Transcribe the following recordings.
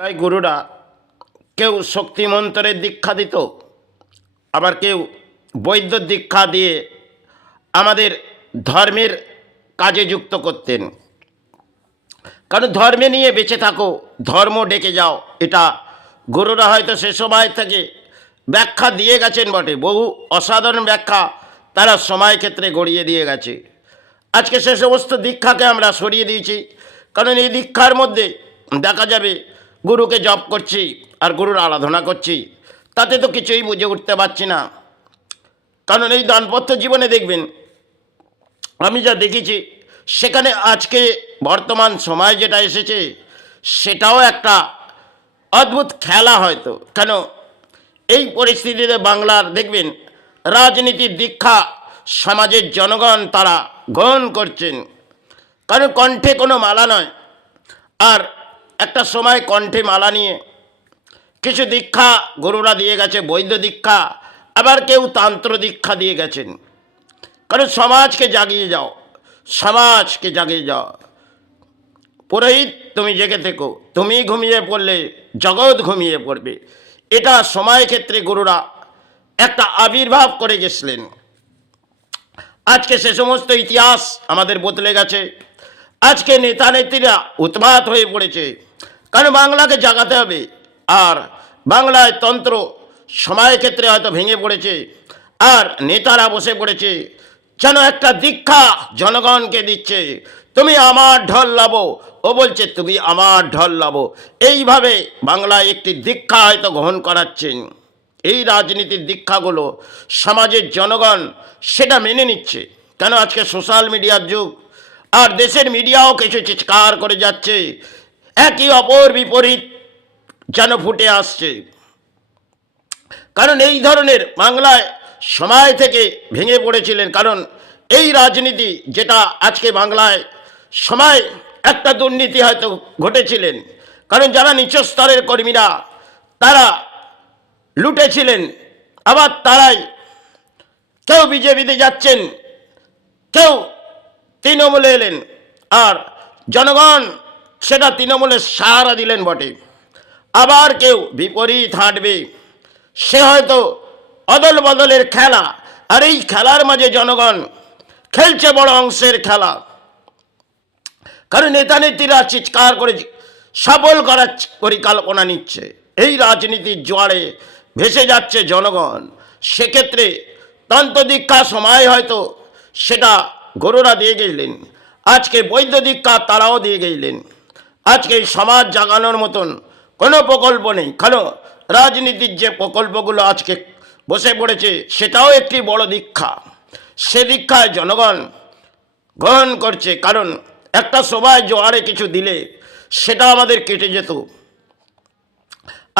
তাই গুরুরা কেউ শক্তি মন্ত্রের দীক্ষা দিত, আবার কেউ বৈদ্য দীক্ষা দিয়ে আমাদের ধর্মের কাজে যুক্ত করতেন। কারণ ধর্মে নিয়ে বেঁচে থাকো, ধর্ম ডেকে যাও, এটা গুরুরা হয়তো সে সময় থেকে ব্যাখ্যা দিয়ে গেছেন বটে। বহু অসাধারণ ব্যাখ্যা তারা সময় ক্ষেত্রে গড়িয়ে দিয়ে গেছে। আজকে সে সমস্ত দীক্ষাকে আমরা সরিয়ে দিয়েছি, কারণ এই দীক্ষার মধ্যে দেখা যাবে গুরুকে জপ করছি আর গুরুর আরাধনা করছি, তাতে তো কিছুই বুঝে উঠতে পারছি না। কারণ এই দাম্পত্য জীবনে দেখবেন, আমি যা দেখেছি সেখানে আজকে বর্তমান সময় যেটা এসেছে সেটাও একটা অদ্ভুত খেলা হয়তো। কেন এই পরিস্থিতিতে বাংলার দেখবেন রাজনীতির দীক্ষা সমাজের জনগণ তারা গ্রহণ করছেন, কারণ কণ্ঠে কোনো মালা নয়। আর একটা সময় কণ্ঠে মালা নিয়ে কিছু দীক্ষা গুরুরা দিয়ে গেছে, বৈদ্য দীক্ষা, আবার কেউ তান্ত্র দীক্ষা দিয়ে গেছেন। কারণ সমাজকে জাগিয়ে যাও, সমাজকে জাগিয়ে যাও। পুরোহিত তুমি জেগে থেকো, তুমি ঘুমিয়ে পড়লে জগৎ ঘুমিয়ে পড়বে। এটা সময় ক্ষেত্রে গুরুরা একটা আবির্ভাব করে গেছিলেন। আজকে সে সমস্ত ইতিহাস আমাদের বদলে গেছে। আজকে নেতা নেত্রীরা উন্মাদ হয়ে পড়েছে, কারণ বাংলাকে জাগাতে হবে। আর বাংলায় তন্ত্র সময় ক্ষেত্রে হয়তো ভেঙে পড়েছে, আর নেতারা বসে পড়েছে যেন একটা দীক্ষা জনগণকে দিচ্ছে, তুমি আমার ঢল লাবো, ও বলছে তুমি আমার ঢল লাবো। এইভাবে বাংলায় একটি দীক্ষা হয়তো গ্রহণ করাচ্ছেন। এই রাজনীতির দীক্ষাগুলো সমাজের জনগণ সেটা মেনে নিচ্ছে। কেন আজকে সোশ্যাল মিডিয়ার যুগ, আর দেশের মিডিয়াও কিছু চিৎকার করে যাচ্ছে, একই অপর বিপরীত যেন ফুটে আসছে। কারণ এই ধরনের বাংলায় সময় থেকে ভেঙে পড়েছিলেন। কারণ এই রাজনীতি যেটা আজকে বাংলায় সময় একটা দুর্নীতি হয়তো ঘটেছিলেন, কারণ যারা নিচ স্তরের কর্মীরা তারা লুটেছিলেন, আবার তারাই কেউ বিজেপিতে যাচ্ছেন, কেউ তৃণমূলে এলেন, আর জনগণ সেটা তৃণমূলের সাহারা দিলেন বটে। আবার কেউ বিপরীত হাঁটবে, সে হয়তো অদল বদলের খেলা। আর এই খেলার মাঝে জনগণ খেলছে বড় অংশের খেলা, কারণ নেতা নেত্রীরা চিৎকার করে সফল করার পরিকল্পনা নিচ্ছে। এই রাজনীতির জোয়ারে ভেসে যাচ্ছে জনগণ। সেক্ষেত্রে তন্ত্র দীক্ষা সময় হয়তো সেটা গুরুরা দিয়ে গেলেন, আজকে বৈদ্য দীক্ষা তারাও দিয়ে গেলেন। আজকে সমাজ জাগানোর মতন কোনো প্রকল্প নেই। কারণ রাজনীতির যে প্রকল্পগুলো আজকে বসে পড়েছে সেটাও একটি বড় দীক্ষা। সে দীক্ষায় জনগণ গ্রহণ করছে, কারণ একটা সময় জোয়ারে কিছু দিলে সেটা আমাদের কেটে যেত।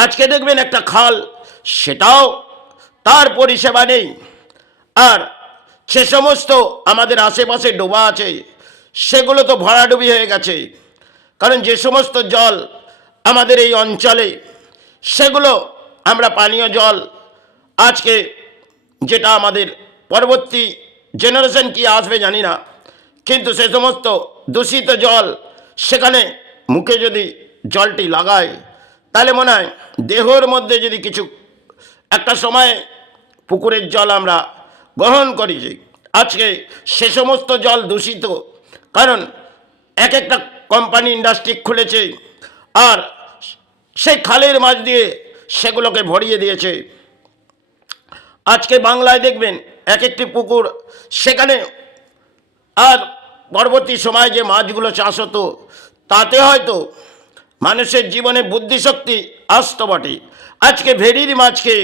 আজকে দেখবেন একটা খাল, সেটাও তার পরিষেবা নেই। আর সে সমস্ত আমাদের আশেপাশে ডোবা আছে সেগুলো তো ভরাডুবি হয়ে গেছে। কারণ যে সমস্ত জল আমাদের এই অঞ্চলে, সেগুলো আমরা পানীয় জল, আজকে যেটা আমাদের পরবর্তী জেনারেশন কি আসবে জানি না, কিন্তু সে সমস্ত দূষিত জল সেখানে মুখে যদি জলটি লাগায়, তাহলে মনে হয় দেহর মধ্যে যদি কিছু একটা সময় পুকুরের জল আমরা গ্রহণ করেছি, আজকে সে সমস্ত জল দূষিত। কারণ এক একটা কোম্পানি ইন্ডাস্ট্রি খুলেছে, আর সেই খালের মাছ দিয়ে সেগুলোকে ভরিয়ে দিয়েছে। আজকে বাংলায় দেখবেন এক একটি পুকুর, সেখানে আর পরবর্তী সময়ে যে মাছগুলো চাষ হতো তাতে হয়তো মানুষের জীবনে বুদ্ধিশক্তি আসতো বটে। আজকে ভেড়ির মাছকে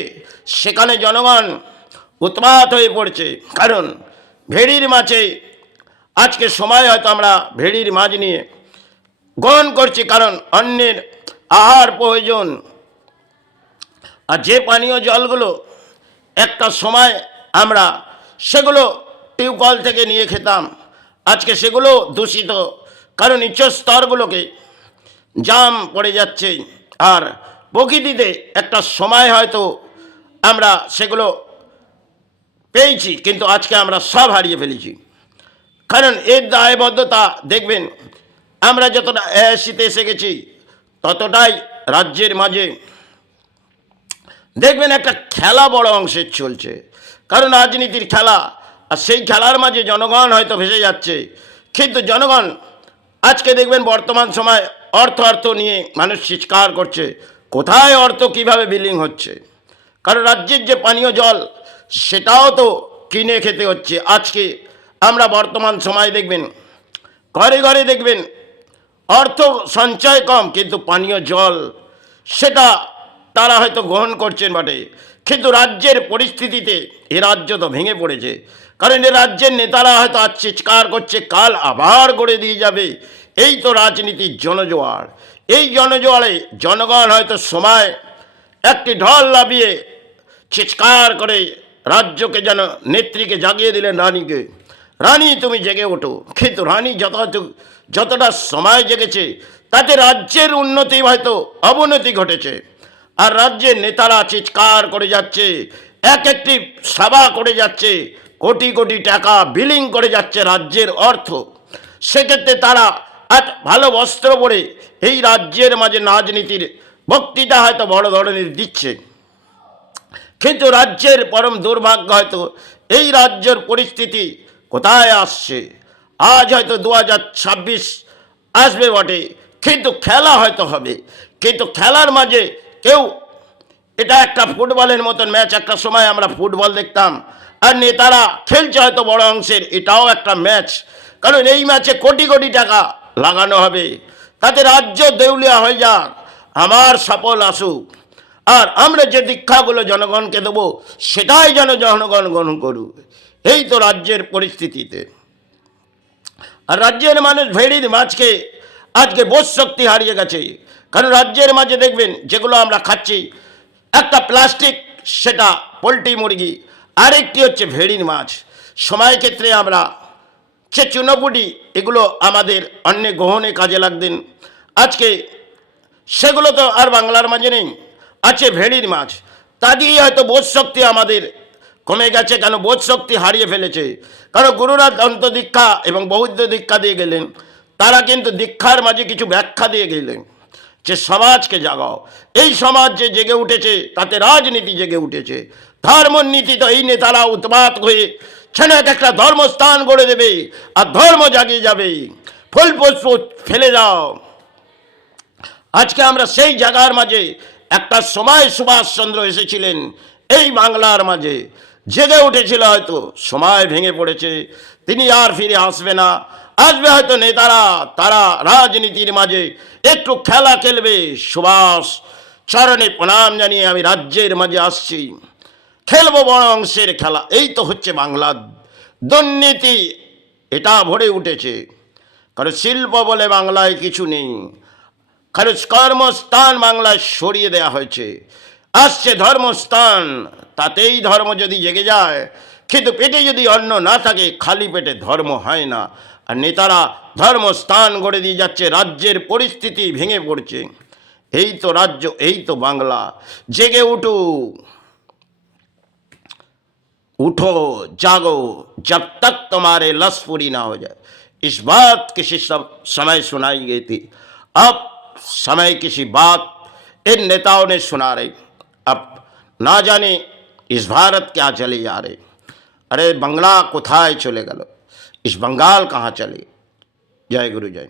সেখানে জনগণ উন্মাদ হয়ে পড়ছে, কারণ ভেড়ির মাছে আজকে সময় হয়তো আমরা ভেড়ির মাছ নিয়ে গ্রহণ করছি, কারণ অন্যের আহার প্রয়োজন। আর যে পানীয় জলগুলো একটা সময় আমরা সেগুলো টিউবওয়েল থেকে নিয়ে খেতাম, আজকে সেগুলো দূষিত, কারণ নিচ স্তরগুলোকে জাম পড়ে যাচ্ছে। আর প্রকৃতিতে একটা সময় হয়তো আমরা সেগুলো পেয়েছি, কিন্তু আজকে আমরা সব হারিয়ে ফেলেছি। কারণ এর দায়বদ্ধতা দেখবেন আমরা যতটা শীতে এসে গেছি ততটাই রাজ্যের মাঝে দেখবেন একটা খেলা বড় অংশের চলছে, কারণ রাজনীতির খেলা, আর সেই খেলার মাঝে জনগণ হয়তো ভেসে যাচ্ছে। কিন্তু জনগণ আজকে দেখবেন বর্তমান সময় অর্থ অর্থ নিয়ে মানুষ চিৎকার করছে, কোথায় অর্থ কিভাবে বিলিং হচ্ছে। কারণ রাজ্যের যে পানীয় জল সেটাও তো কিনে খেতে হচ্ছে। আজকে আমরা বর্তমান সময় দেখবেন ঘরে ঘরে দেখবেন অর্থ সঞ্চয় কম, কিন্তু পানীয় জল সেটা তারা হয়তো গ্রহণ করছেন বটে। কিন্তু রাজ্যের পরিস্থিতিতে এ রাজ্য তো ভেঙে পড়েছে, কারণ এ রাজ্যের নেতারা হয়তো আজ চিৎকার করছে কাল আবার গড়ে দিয়ে যাবে। এই তো রাজনীতির জনজোয়ার। এই জনজোয়ারে জনগণ হয়তো সময় একটি ঢল লাভিয়ে চিৎকার করে রাজ্যকে যেন নেত্রীকে জাগিয়ে দিলেন, রানীকে, রানী তুমি জেগে ওঠো। কিন্তু রানী যতটা সময় জেগেছে তাতে রাজ্যের উন্নতি হয়তো অবনতি ঘটেছে। আর রাজ্যের নেতারা চিৎকার করে যাচ্ছে, এক একটি সভা করে যাচ্ছে, কোটি কোটি টাকা বিলিং করে যাচ্ছে রাজ্যের অর্থ। সেক্ষেত্রে তারা আজ ভালো বস্ত্র পরে এই রাজ্যের মাঝে রাজনীতির বক্তৃতা হয়তো বড় ধরনের দিচ্ছে। কিন্তু রাজ্যের পরম দুর্ভাগ্য, হয়তো এই রাজ্যের পরিস্থিতি কোথায় আসছে। আজ হয়তো 2026 আসবে বটে, কিন্তু খেলা হয়তো হবে। কিন্তু খেলার মাঝে কেউ, এটা একটা ফুটবলের মতন ম্যাচ, একটা সময় আমরা ফুটবল দেখতাম, আর নেতারা খেলছে হয়তো বড় অংশের, এটাও একটা ম্যাচ। কারণ এই ম্যাচে কোটি কোটি টাকা লাগানো হবে, তাতে রাজ্য দেউলিয়া হয়ে যাক, আমার সফল আসুক, আর আমরা যে দীক্ষাগুলো জনগণকে দেবো সেটাই যেন জনগণ গ্রহণ করুক। এই তো রাজ্যের পরিস্থিতিতে। আর রাজ্যের মানুষ ভেড়ির মাছকে আজকে বোধ শক্তি হারিয়ে গেছে। কারণ রাজ্যের মাঝে দেখবেন যেগুলো আমরা খাচ্ছি, একটা প্লাস্টিক, সেটা পোলট্রি মুরগি, আরেকটি হচ্ছে ভেড়ির মাছ। সময় ক্ষেত্রে আমরা সে চুনোপুটি, এগুলো আমাদের অন্য গ্রহণে কাজে লাগতেন, আজকে সেগুলো তো আর বাংলার মাঝে নেই, আছে ভেড়ির মাছ। তা দিয়েই হয়তো বোধ শক্তি আমাদের কমে গেছে। কেন বোধ শক্তি হারিয়ে ফেলেছে? কারণ গুরুরা দন্ত দীক্ষা এবং বৌদ্ধ দীক্ষা দিয়ে গেলেন, তারা কিন্তু দীক্ষার মাঝে কিছু ব্যাখ্যা দিয়ে গেলেন যে সমাজকে জাগাও। এই সমাজ যে জেগে উঠেছে তাতে রাজনীতি জেগে উঠেছে। ধর্মনীতি তো এই নেতারা উৎপাত হয়ে ছেলে একটা ধর্মস্থান গড়ে দেবে আর ধর্ম জাগিয়ে যাবে, ফুল পুষ্প ফেলে দাও। আজকে আমরা সেই জায়গার মাঝে, একটা সময় সুভাষচন্দ্র এসেছিলেন এই বাংলার মাঝে, জেগে উঠেছিল, হয়তো সময় ভেঙে পড়েছে, তিনি আর ফিরে আসবে না। আসবে হয়তো নেতারা, তারা রাজনীতির মাঝে একটু খেলা খেলবে। সুভাষ চরণে প্রণাম জানিয়ে আমি রাজ্যের মাঝে আসছি, খেলবো বড় অংশের খেলা। এই তো হচ্ছে বাংলার দুর্নীতি, এটা ভরে উঠেছে। কারণ শিল্প বলে বাংলায় কিছু নেই, কারণ কর্মস্থান বাংলায় সরিয়ে দেওয়া হয়েছে, আসছে ধর্মস্থান। তাতেই ধর্ম যদি জেগে যায়, কিন্তু পেটে যদি অন্ন না থাকে, খালি পেটে ধর্ম হয় না। আর নেতারা ধর্মস্থান গড়ে দিয়ে যাচ্ছে, রাজ্যের পরিস্থিতি ভেঙে পড়ছে। এই তো রাজ্য, এই তো বাংলা, জেগে উঠো, उठो जागो जब तक तुम्हारे लस पूरी ना हो जाए। इस बात किसी सब समय सुनाई गई थी, अब समय किसी बात इन नेताओं ने सुना रही। अब ना जाने इस भारत क्या चले जा रहे। अरे बंगला कोथाय चले गलो, इस बंगाल कहाँ चले। जय गुरु जय।